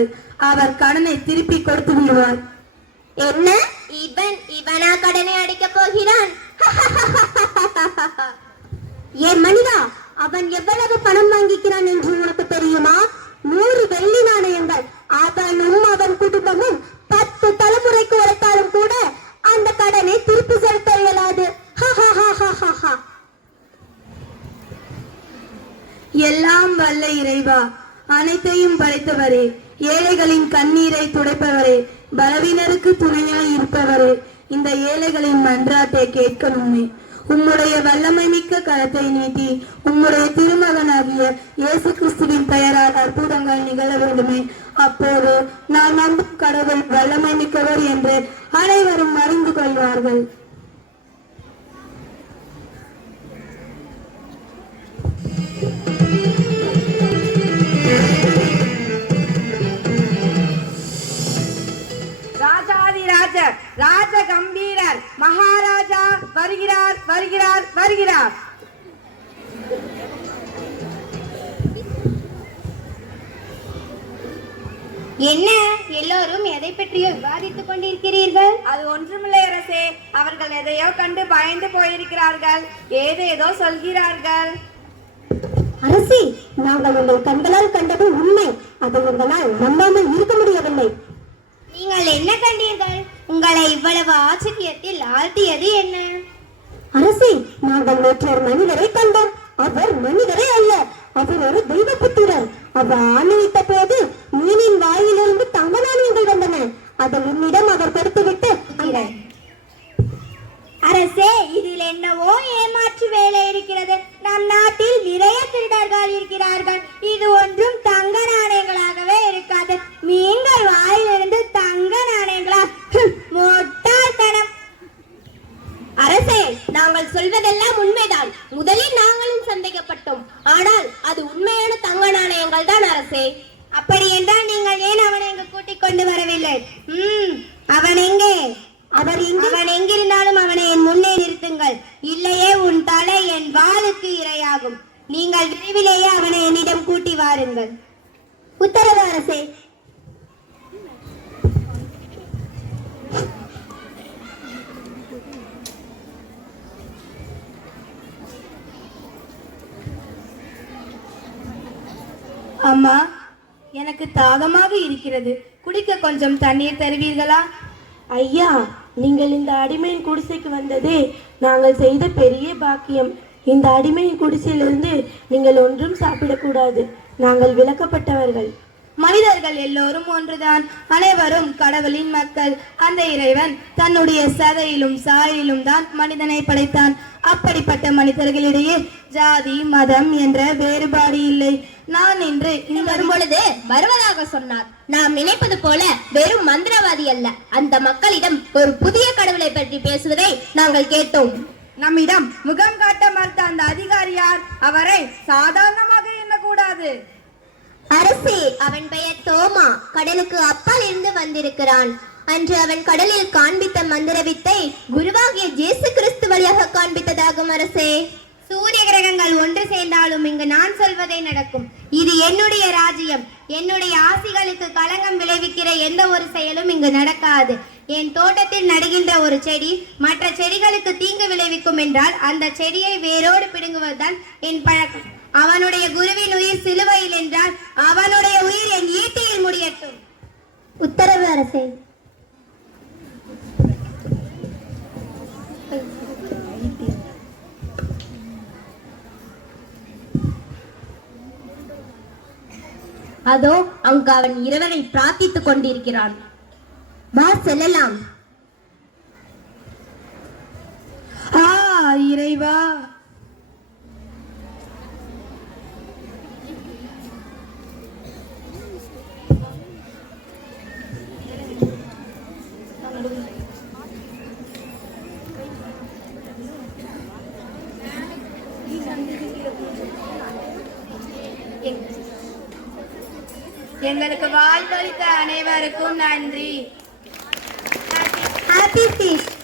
வாருங்கள், அவர் கடனை திருப்பி கொடுத்து விடுவார். என்ன, இவனா கடனை அடைக்க போகிறான்? ஏன் மனிதா, அவன் எவ்வளவு பணம் வாங்கிக்கிறான் என்று உனக்கு தெரியுமா? 100 வெள்ளி நாணயங்கள். அவனும் அவன் குடும்பமும் 10 தலைமுறைக்கு உழைத்தாலும் கூட அந்த கடனை திருப்பி செலுத்த இயலாது. எல்லாம் வல்ல இறைவா, அனைத்தையும் படைத்தவரே, ஏழைகளின் கண்ணீரை துடைப்பவரே, பலவீனருக்கு துணையாய் இருப்பவரே, இந்த ஏழைகளின் மன்றாட்டை கேட்கணுமே. உம்முடைய வல்லமை மிக்க கரத்தை நீட்டி உம்முடைய திருமகனாகிய இயேசு கிறிஸ்துவின் பெயரால் அற்புதங்கள் நிகழ வேண்டுமே. அப்போது நான் நம்பும் கடவுள் வல்லமை மிக்கவர் என்று அனைவரும் அறிந்து கொள்வார்கள். ராஜ கம்பீரர் மகாராஜா வருகிறார் வருகிறார் வருகிறார். என்ன, எல்லோரும் எதை பற்றியோ விவாதித்துக் கொண்டிருக்கிறீர்கள்? அது ஒன்றுமில்லை அரசே, அவர்கள் எதையோ கண்டு பயந்து போயிருக்கிறார்கள், ஏதேதோ சொல்கிறார்கள். அரசி, நாங்கள் உங்கள் கண்களால் கண்டது உண்மை, அதை உங்களால் நம்பாமல் இருக்க முடியவில்லை. நீங்கள் என்ன கண்டீர்கள்? உங்களை இவ்வளவு ஆச்சரியத்தில் ஆழ்த்தியது என்ன? அரசி, நாங்கள் நேற்று மனிதரை கண்டோம். அவர் மனிதரே அல்ல, அவர் ஒரு தெய்வ புத்திரர். அவர் ஆணையிட்ட போது மீனின் வாயிலிருந்து தங்க நாணயங்கள் வந்தன. அதை உன்னிடம் அவர் கொடுத்துவிட்டு அரசே, இதில் என்னவோ ஏமாற்று வேலை இருக்கிறது. நம் நாட்டில் நிறைய திருடர்கள் இருக்கிறார்கள். இது ஒன்றும் தங்க நாணயங்களாகவே இருக்காது. மீன்கள் வாயிலிருந்து தங்க நாணயங்களா? முட்டாள்தனம். அரசே, நாங்கள் சொல்வதெல்லாம் உண்மைதான். முதலில் நாங்களும் சந்தேகப்பட்டோம். ஆனால் அது உண்மையான தங்க நாணயங்கள் தான் அரசே. அப்படி என்றால் நீங்கள் ஏன் அவனை இங்கு கூட்டிக் கொண்டு வரவில்லை? அவன் எங்கே? அவன் எங்கிருந்தாலும் அவனை என் முன்னே நிறுத்துங்கள். இல்லையே உன் தலை என் வாளுக்கு இரையாகும். நீங்கள் விரைவிலேயே அவனை என்னிடம் கூட்டி வாருங்கள். உத்தரவு அரசே. அம்மா, எனக்கு தாகமாக இருக்கிறது. குடிக்க கொஞ்சம் தண்ணீர் தருவீர்களா? ஐயா, நீங்கள் இந்த அடிமையின் குடிசைக்கு வந்ததே நாங்கள் செய்த பெரிய பாக்கியம். இந்த அடிமையின் குடிசையிலிருந்து நீங்கள் ஒன்றும் சாப்பிடக்கூடாது. நாங்கள் விலக்கப்பட்டவர்கள். மனிதர்கள் எல்லோரும் ஒன்றுதான். அனைவரும் கடவுளின் மக்கள். அந்த இறைவன் தன்னுடைய சதையிலும் சாயலிலும் தான் மனிதனை படைத்தான். அப்படிப்பட்ட மனிதர்களிடையே ஜாதி மதம் என்ற வேறுபாடு இல்லை. நான் இன்று வரும்பொழுது வருவதாக சொன்னார். நாம் நினைப்பது போல வெறும் மந்திரவாதி அல்ல. அந்த மக்களிடம் ஒரு புதிய கடவுளை பற்றி பேசுவதை நாங்கள் கேட்டோம். நம்மிடம் முகம் காட்ட மறுத்த அந்த அதிகாரி யார்? அவரை சாதாரணமாக எண்ணக்கூடாது. அரசே, அவன் பெயர் தோமா. கடலுக்கு அப்பால் இருந்து வந்திருக்கிறான். அன்று அவன் கடலில் காண்பித்த மந்திர வித்தை குருவாகிய இயேசு கிறிஸ்து வழியாக காண்பித்ததாகும் அரசே. சூரிய கிரகங்கள் ஒன்று சேர்ந்தாலும் இங்கு நான் சொல்வதே நடக்கும். இது என்னுடைய ராஜ்யம். என்னுடைய ஆசிகளுக்கு களங்கம் விளைவிக்கிற எந்த ஒரு செயலும் இங்கு நடக்காது. என் தோட்டத்தில் நடுகின்ற ஒரு செடி மற்ற செடிகளுக்கு தீங்கு விளைவிக்கும் என்றால் அந்த செடியை வேரோடு பிடுங்குவதுதான் என் பழக்கம். அவனுடைய குருவின் உயிர் சிலுவையில் என்றால் அவனுடைய உயிர் என் ஈட்டியில் முடியட்டும். உத்தரவு அரசே. அதோ அங்கு அவன் இறைவனை பிரார்த்தித்துக் கொண்டிருக்கிறான். வா செல்லலாம். இறைவா, எங்களுக்கு வாழ்வளித்த அனைவருக்கும் நன்றி. Happy feast.